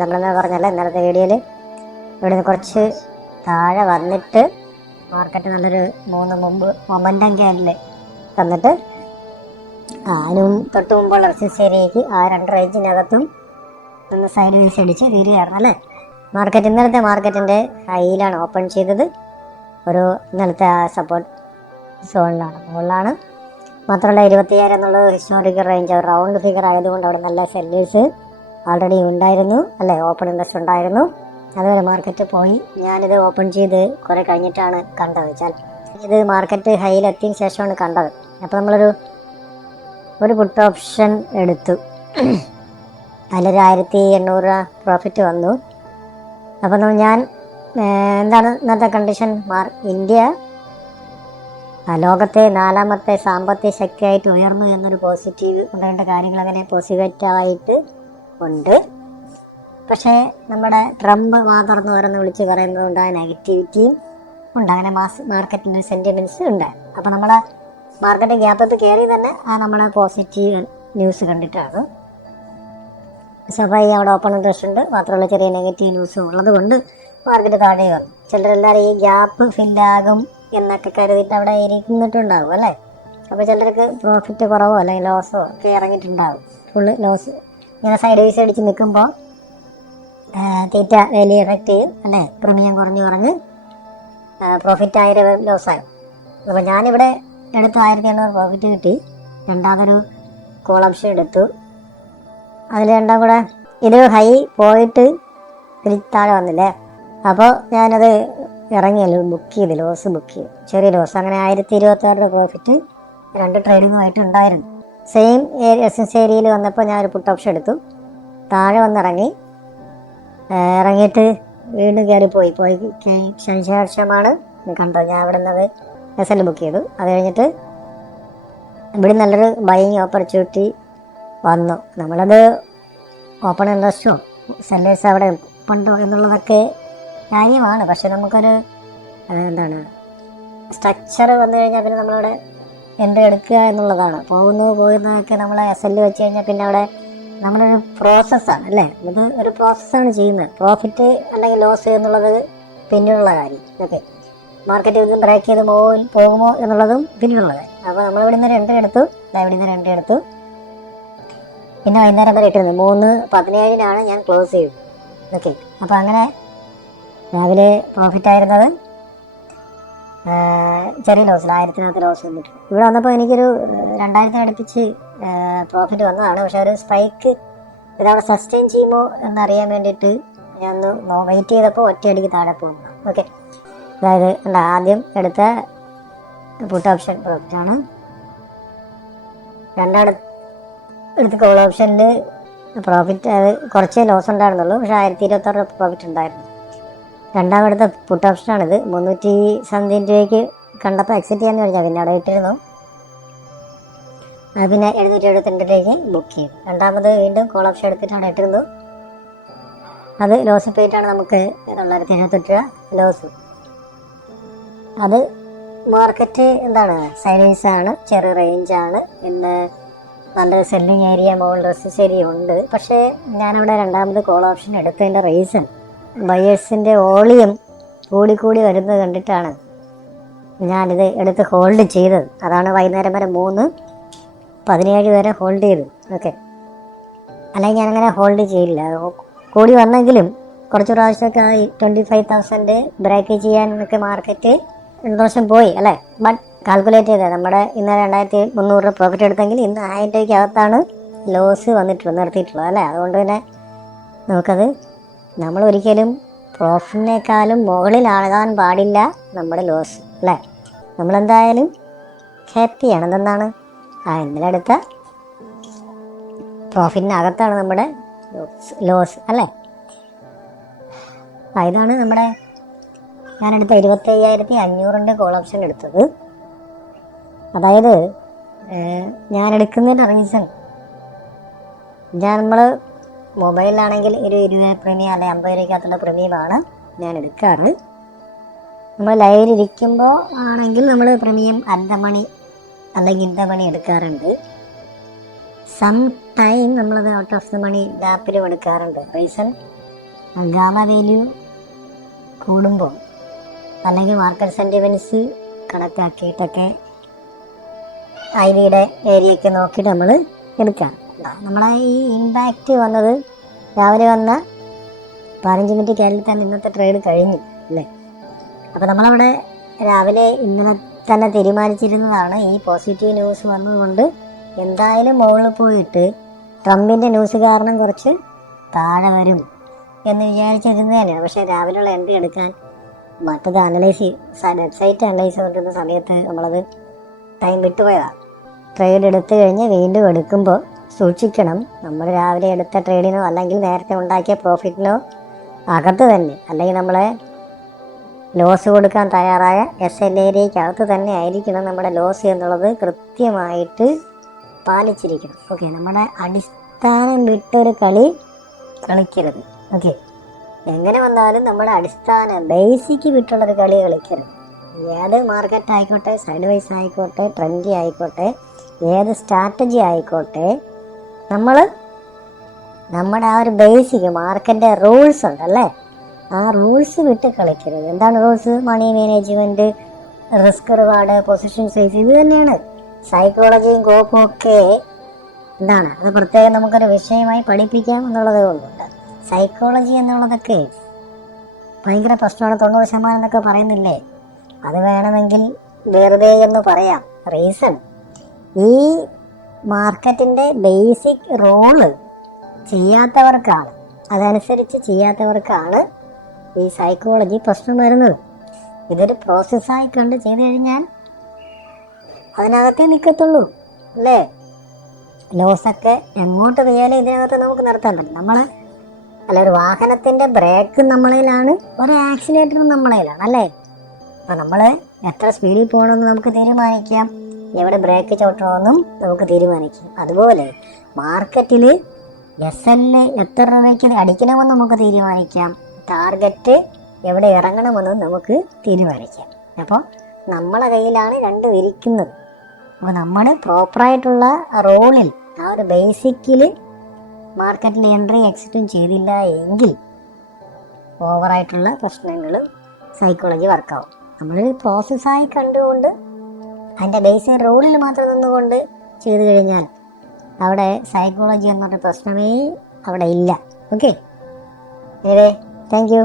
നമ്മളെന്താ പറഞ്ഞല്ലേ ഇന്നലത്തെ വീഡിയോയിൽ ഇവിടുന്ന് കുറച്ച് താഴെ വന്നിട്ട് മാർക്കറ്റ് നല്ലൊരു 3 മുമ്പ് മൊമെൻറ്റം ക്യാൻഡിൽ തന്നിട്ട് അതിനും തൊട്ട് മുമ്പുള്ള റെസിസ്റ്റൻസ് ഏരിയയ്ക്ക് ആ 2 റേഞ്ചിനകത്തും ഒന്ന് സൈഡ് വീസ് അടിച്ച് തീരുകയായിരുന്നു അല്ലേ. ഇന്നലത്തെ മാർക്കറ്റിൻ്റെ ഹൈയിലാണ് ഓപ്പൺ ചെയ്തത്. ഒരു ഇന്നലത്തെ ആ സപ്പോർട്ട് സോണിലാണ്, മുകളിലാണ്. മാത്രമല്ല 25,000 എന്നുള്ളത് ഹിസ്റ്റോറിക്കൽ റേഞ്ച്, ഒരു റൗണ്ട് ഫിഗർ ആയതുകൊണ്ട് അവിടെ നല്ല സെല്ലേഴ്സ് ആൾറെഡി ഉണ്ടായിരുന്നു അല്ലേ, ഓപ്പൺ ഇൻട്രസ്റ്റ് ഉണ്ടായിരുന്നു. അതുവരെ മാർക്കറ്റ് പോയി. ഞാനിത് ഓപ്പൺ ചെയ്ത് കുറേ കഴിഞ്ഞിട്ടാണ് കണ്ടത്. വെച്ചാൽ ഇത് മാർക്കറ്റ് ഹൈയിലെത്തിയതിന് ശേഷമാണ് കണ്ടത്. അപ്പോൾ നമ്മളൊരു പുട്ട് ഓപ്ഷൻ എടുത്തു. അതിലൊരു 1,800 രൂപ പ്രോഫിറ്റ് വന്നു. അപ്പം ഞാൻ എന്താണ് ഇന്നത്തെ കണ്ടീഷൻ? ഇന്ത്യ ലോകത്തെ 4ാമത്തെ സാമ്പത്തിക ശക്തിയായിട്ട് ഉയർന്നു എന്നൊരു പോസിറ്റീവ് ഉണ്ടാകേണ്ട കാര്യങ്ങൾ അങ്ങനെ പോസിറ്റീവായിട്ട് ഉണ്ട്. പക്ഷേ നമ്മുടെ ട്രംപ് തുറന്ന് വിളിച്ച് പറയുന്നതുകൊണ്ട് ആ നെഗറ്റിവിറ്റിയും ഉണ്ട്. അങ്ങനെ മാർക്കറ്റിൻ്റെ സെൻറ്റിമെൻറ്റ്സ് ഉണ്ട്. അപ്പോൾ നമ്മളെ മാർക്കറ്റ് ഗ്യാപ്പത്ത് കയറി തന്നെ നമ്മളെ പോസിറ്റീവ് ന്യൂസ് കണ്ടിട്ടാണ്. സ്വാഭാവികം അവിടെ ഓപ്പൺ ഇൻട്രസ്റ്റ് ഉണ്ട്, മാത്രമല്ല ചെറിയ നെഗറ്റീവ് ന്യൂസും ഉള്ളത് കൊണ്ട് മാർക്കറ്റ് താഴെ വന്നു. ചിലരെല്ലാവരും ഈ ഗ്യാപ്പ് ഫില്ലാകും എന്നൊക്കെ കരുതിയിട്ട് അവിടെ ഇരിക്കുന്നിട്ടുണ്ടാകും അല്ലേ. അപ്പോൾ ചിലർക്ക് പ്രോഫിറ്റ് കുറവോ അല്ലെങ്കിൽ ലോസോ ഒക്കെ ഇറങ്ങിയിട്ടുണ്ടാകും. ഫുള്ള് ലോസ് ഇങ്ങനെ സൈഡ് വൈസ് അടിച്ച് നിൽക്കുമ്പോൾ തീറ്റ വലിയ എഫക്റ്റ് ചെയ്യും അല്ലേ. പ്രീമിയം കുറഞ്ഞ് പ്രോഫിറ്റ് 1000 ലോസായി. അപ്പോൾ ഞാനിവിടെ എടുത്ത് 1,800 പ്രോഫിറ്റ് കിട്ടി. രണ്ടാമതൊരു കോൾ ഓപ്ഷൻ എടുത്തു. അതിൽ രണ്ടാം കൂടെ ഇത് ഹൈ പോയിട്ട് താഴെ വന്നില്ലേ. അപ്പോൾ ഞാനത് ഇറങ്ങിയല്ലോ, ലോസ് ബുക്ക് ചെയ്തു, ചെറിയ ലോസ്. അങ്ങനെ 1,026 പ്രോഫിറ്റ് 2 ട്രേഡിങ്ങുമായിട്ട് ഉണ്ടായിരുന്നു. സെയിം എസൻസ് ഏരിയയിൽ വന്നപ്പോൾ ഞാനൊരു പുട്ട് ഓപ്ഷൻ എടുത്തു. താഴെ ഇറങ്ങിയിട്ട് വീണ്ടും കയറി പോയി ശേഷമാണ് കണ്ടത്. ഞാൻ അവിടെ നിന്നത് SL ബുക്ക് ചെയ്തു. അത് കഴിഞ്ഞിട്ട് ഇവിടെ നല്ലൊരു ബൈയിങ് ഓപ്പർച്യൂണിറ്റി വന്നു. നമ്മളത് ഓപ്പൺ ഇൻട്രസ്റ്റോ സെല്ലേഴ്സ് അവിടെ ഉണ്ടോ എന്നുള്ളതൊക്കെ കാര്യമാണ്. പക്ഷെ നമുക്കൊരു സ്ട്രക്ചർ വന്നു കഴിഞ്ഞാൽ പിന്നെ നമ്മളവിടെ എൻട്രി എടുക്കുക എന്നുള്ളതാണ്. പോകുന്നതൊക്കെ നമ്മൾ SL വെച്ച് കഴിഞ്ഞാൽ പിന്നെ അവിടെ നമ്മളൊരു പ്രോസസ്സാണ് അല്ലേ. ഇത് ഒരു പ്രോസസ്സാണ് ചെയ്യുന്നത്. പ്രോഫിറ്റ് അല്ലെങ്കിൽ ലോസ് എന്നുള്ളത് പിന്നെയുള്ള കാര്യം. ഓക്കെ, മാർക്കറ്റ് ഇത് ബ്രേക്ക് ചെയ്ത് പോകുമോ എന്നുള്ളതും പിന്നെയുള്ള കാര്യം. അപ്പോൾ നമ്മളിവിടെ നിന്ന് 2 എടുത്തു, എടുത്തു. പിന്നെ വൈകുന്നേരം വരെ ഇട്ടിരുന്നു. 3:17 ഞാൻ ക്ലോസ് ചെയ്തു. ഓക്കെ, അപ്പോൾ അങ്ങനെ രാവിലെ പ്രോഫിറ്റ് ആയിരുന്നത് ചെറിയ ലോസിൽ 1000 ലോസ് വന്നിട്ട് ഇവിടെ വന്നപ്പോൾ എനിക്കൊരു 2000 അടുപ്പിച്ച് പ്രോഫിറ്റ് വന്നതാണ്. പക്ഷേ ഒരു സ്പൈക്ക് ഇതവിടെ സസ്റ്റെയിൻ ചെയ്യുമോ എന്നറിയാൻ വേണ്ടിയിട്ട് ഞാൻ ഒന്ന് വെയിറ്റ് ചെയ്തപ്പോൾ ഒറ്റയടിക്ക് താഴെ പോകുന്നു. ഓക്കെ, അതായത് ആദ്യം എടുത്ത പുട്ട് ഓപ്ഷൻ പ്രോഫിറ്റാണ്. എടുത്ത കോൾ ഓപ്ഷനിൽ പ്രോഫിറ്റ് അത് കുറച്ചേ ലോസ് ഉണ്ടായിരുന്നുള്ളൂ. പക്ഷേ 1,026 പ്രോഫിറ്റ് ഉണ്ടായിരുന്നു. രണ്ടാമെടുത്ത പുട്ട് ഓപ്ഷനാണിത്. 300 സംതിങ് രൂപയ്ക്ക് കണ്ടപ്പോൾ എക്സിറ്റ് ചെയ്യാന്ന് പറഞ്ഞാൽ പിന്നെ അവിടെ ഇട്ടിരുന്നു. പിന്നെ 772 രൂപയ്ക്ക് ബുക്ക് ചെയ്തു. രണ്ടാമത് വീണ്ടും കോൾ ഓപ്ഷൻ എടുത്തിട്ട് അവിടെ ഇട്ടിരുന്നു. അത് ലോസ് പോയിട്ടാണ് നമുക്ക് 978 രൂപ ലോസ്. അത് മാർക്കറ്റ് സൈഡേഴ്സാണ്, ചെറിയ റേഞ്ചാണ്. പിന്നെ നല്ലൊരു സെല്ലിങ് ഏരിയ, മുകളിൽ റെസിസ്റ്റൻസ് ഏരിയ ഉണ്ട്. പക്ഷേ ഞാനവിടെ രണ്ടാമത് കോൾ ഓപ്ഷൻ എടുത്തതിൻ്റെ റീസൺ ബയേഴ്സിൻ്റെ വോളിയം കൂടി വരുന്നത് കണ്ടിട്ടാണ് ഞാനിത് എടുത്ത് ഹോൾഡ് ചെയ്തത്. അതാണ് വൈകുന്നേരം വരെ 3:17 വരെ ഹോൾഡ് ചെയ്തത്. ഓക്കെ, അല്ലെങ്കിൽ ഞാനങ്ങനെ ഹോൾഡ് ചെയ്യില്ല. കൂടി വന്നെങ്കിലും കുറച്ച് പ്രാവശ്യമൊക്കെ 25,000 ബ്രേക്ക് ചെയ്യാനൊക്കെ മാർക്കറ്റ് 2 വർഷം പോയി അല്ലേ. ബട്ട് കാൽക്കുലേറ്റ് ചെയ്തത് നമ്മുടെ ഇന്ന് 2,300 രൂപ പ്രോഫിറ്റ് എടുത്തെങ്കിൽ ഇന്ന് 1000 രൂപയ്ക്കകത്താണ് ലോസ് നിർത്തിയിട്ടുള്ളത് അല്ലേ. അതുകൊണ്ട് തന്നെ നമുക്കത് നമ്മൾ ഒരിക്കലും പ്രോഫിറ്റിനേക്കാളും മുകളിലാകാൻ പാടില്ല നമ്മുടെ ലോസ് അല്ലേ. നമ്മളെന്തായാലും ഹാപ്പിയാണ്. എന്തെന്നാണ് ഇന്നലെ എടുത്ത പ്രോഫിറ്റിനകത്താണ് നമ്മുടെ ലോസ് അല്ലേ. ഇതാണ് ഞാനെടുത്ത 25,500 കോൾ ഓപ്ഷൻ എടുത്തത്. അതായത് ഞാൻ എടുക്കുന്നതിൻ്റെ റീസൺ നമ്മൾ മൊബൈലിലാണെങ്കിൽ ഒരു 20 പ്രീമിയം അല്ലെങ്കിൽ 50 രൂപയ്ക്കകത്തുള്ള പ്രീമിയമാണ് ഞാൻ എടുക്കാറ്. നമ്മൾ ലൈവിലിരിക്കുമ്പോൾ ആണെങ്കിൽ നമ്മൾ പ്രീമിയം അർദ്ധമണി അല്ലെങ്കിൽ ഇന്തമണി എടുക്കാറുണ്ട്. സം ടൈം നമ്മളത് ഔട്ട് ഓഫ് ദ മണി ലാപ്പിലും എടുക്കാറുണ്ട്. റീസൺ ഗാമ വാല്യൂ കൂടുമ്പോൾ അല്ലെങ്കിൽ മാർക്കറ്റ് സെൻറ്റിമെൻറ്റ്സ് കണക്കാക്കിയിട്ടൊക്കെ ഐ വിയുടെ ഏരിയയൊക്കെ നോക്കിയിട്ട് നമ്മൾ എടുക്കാം. നമ്മളെ ഈ ഇമ്പാക്റ്റ് വന്നത് രാവിലെ വന്ന 15 മിനിറ്റ് ക്യാൻഡിൽ തന്നെ ഇന്നത്തെ ട്രേഡ് കഴിഞ്ഞു അല്ലേ. അപ്പോൾ നമ്മളവിടെ രാവിലെ ഇന്നലെ തന്നെ തീരുമാനിച്ചിരുന്നതാണ് ഈ പോസിറ്റീവ് ന്യൂസ് വന്നതുകൊണ്ട് എന്തായാലും മുകളിൽ പോയിട്ട് ട്രംപിൻ്റെ ന്യൂസ് കാരണം കുറച്ച് താഴെ വരും എന്ന് വിചാരിച്ചിരുന്നത് തന്നെയാണ്. പക്ഷേ രാവിലെയുള്ള എൻട്രി എടുക്കാൻ മറ്റത് വെബ്സൈറ്റ് അനലൈസ് കൊണ്ടിരുന്ന സമയത്ത് നമ്മളത് ടൈം വിട്ടുപോയതാണ്. ട്രേഡ് എടുത്തു കഴിഞ്ഞ് വീണ്ടും എടുക്കുമ്പോൾ സൂക്ഷിക്കണം. നമ്മൾ രാവിലെ എടുത്ത ട്രേഡിനോ അല്ലെങ്കിൽ നേരത്തെ ഉണ്ടാക്കിയ പ്രോഫിറ്റിനോ അകത്ത് തന്നെ, അല്ലെങ്കിൽ നമ്മളെ ലോസ് കൊടുക്കാൻ തയ്യാറായ SL ഏരിയയ്ക്കകത്ത് തന്നെ ആയിരിക്കണം നമ്മുടെ ലോസ് എന്നുള്ളത് കൃത്യമായിട്ട് പാലിച്ചിരിക്കണം. ഓക്കെ, നമ്മുടെ അടിസ്ഥാനം വിട്ടൊരു കളി കളിക്കരുത്. ഓക്കെ, എങ്ങനെ വന്നാലും നമ്മുടെ അടിസ്ഥാന ബേസിക് വിട്ടുള്ളൊരു കളി കളിക്കരുത്. ഏത് മാർക്കറ്റ് ആയിക്കോട്ടെ, സൈഡ് വൈസ് ആയിക്കോട്ടെ, ട്രെൻഡി ആയിക്കോട്ടെ, ഏത് സ്ട്രാറ്റജി ആയിക്കോട്ടെ, നമ്മൾ നമ്മുടെ ആ ഒരു ബേസിക് മാർക്കറ്റിൻ്റെ റൂൾസ് ഉണ്ടല്ലേ, ആ റൂൾസ് വിട്ട് കളിക്കരുത്. എന്താണ് rules? Money management, risk reward, position size, ഇത് തന്നെയാണ്. സൈക്കോളജിയും കോപ്പും ഒക്കെ എന്താണ് അത് പ്രത്യേകം നമുക്കൊരു വിഷയമായി പഠിപ്പിക്കാം എന്നുള്ളത് കൊണ്ടുണ്ട്. സൈക്കോളജി എന്നുള്ളതൊക്കെ ഭയങ്കര പ്രശ്നമാണ്. 90% എന്നൊക്കെ പറയുന്നില്ലേ, അത് വേണമെങ്കിൽ വെറുതെ എന്ന് പറയാം. റീസൺ, ഈ മാർക്കറ്റിൻ്റെ ബേസിക് റോള് ചെയ്യാത്തവർക്കാണ്, അതനുസരിച്ച് ചെയ്യാത്തവർക്കാണ് ഈ സൈക്കോളജി പ്രശ്നം വരുന്നത്. ഇതൊരു പ്രോസസ്സായി കണ്ട് ചെയ്തു കഴിഞ്ഞാൽ അതിനകത്തേ നിൽക്കത്തുള്ളൂ അല്ലേ. ലോസൊക്കെ എങ്ങോട്ട് പോയാലും ഇതിനകത്ത് നമുക്ക് നിർത്താൻ പറ്റും. നമ്മൾ അല്ല, ഒരു വാഹനത്തിൻ്റെ ബ്രേക്ക് നമ്മളതിലാണ്, ഒരു ആക്സിലേറ്ററും നമ്മളതിലാണ് അല്ലേ. അപ്പം നമ്മൾ എത്ര സ്പീഡിൽ പോകണമെന്ന് നമുക്ക് തീരുമാനിക്കാം, എവിടെ ബ്രേക്ക് ചവിട്ടണമെന്നും നമുക്ക് തീരുമാനിക്കാം. അതുപോലെ മാർക്കറ്റിൽ SL എത്ര രൂപയ്ക്ക് അടിക്കണമെന്ന് നമുക്ക് തീരുമാനിക്കാം, ടാർഗറ്റ് എവിടെ ഇറങ്ങണമെന്നും നമുക്ക് തീരുമാനിക്കാം. അപ്പോൾ നമ്മളെ കയ്യിലാണ് രണ്ടും ഇരിക്കുന്നത്. അപ്പോൾ നമ്മൾ പ്രോപ്പറായിട്ടുള്ള റോളിൽ ആ ഒരു ബേസിക്കിൽ മാർക്കറ്റിൽ എൻട്രി എക്സിറ്റും ചെയ്തില്ല എങ്കിൽ ഓവറായിട്ടുള്ള പ്രശ്നങ്ങളും സൈക്കോളജി വർക്കാവും. നമ്മൾ പ്രോസസ്സായി കണ്ടുകൊണ്ട് അതിൻ്റെ ബേസിക് റോളിൽ മാത്രം നിന്നുകൊണ്ട് ചെയ്തു കഴിഞ്ഞാൽ അവിടെ സൈക്കോളജി എന്നൊരു പ്രശ്നമേ അവിടെ ഇല്ല. Okay, thank you.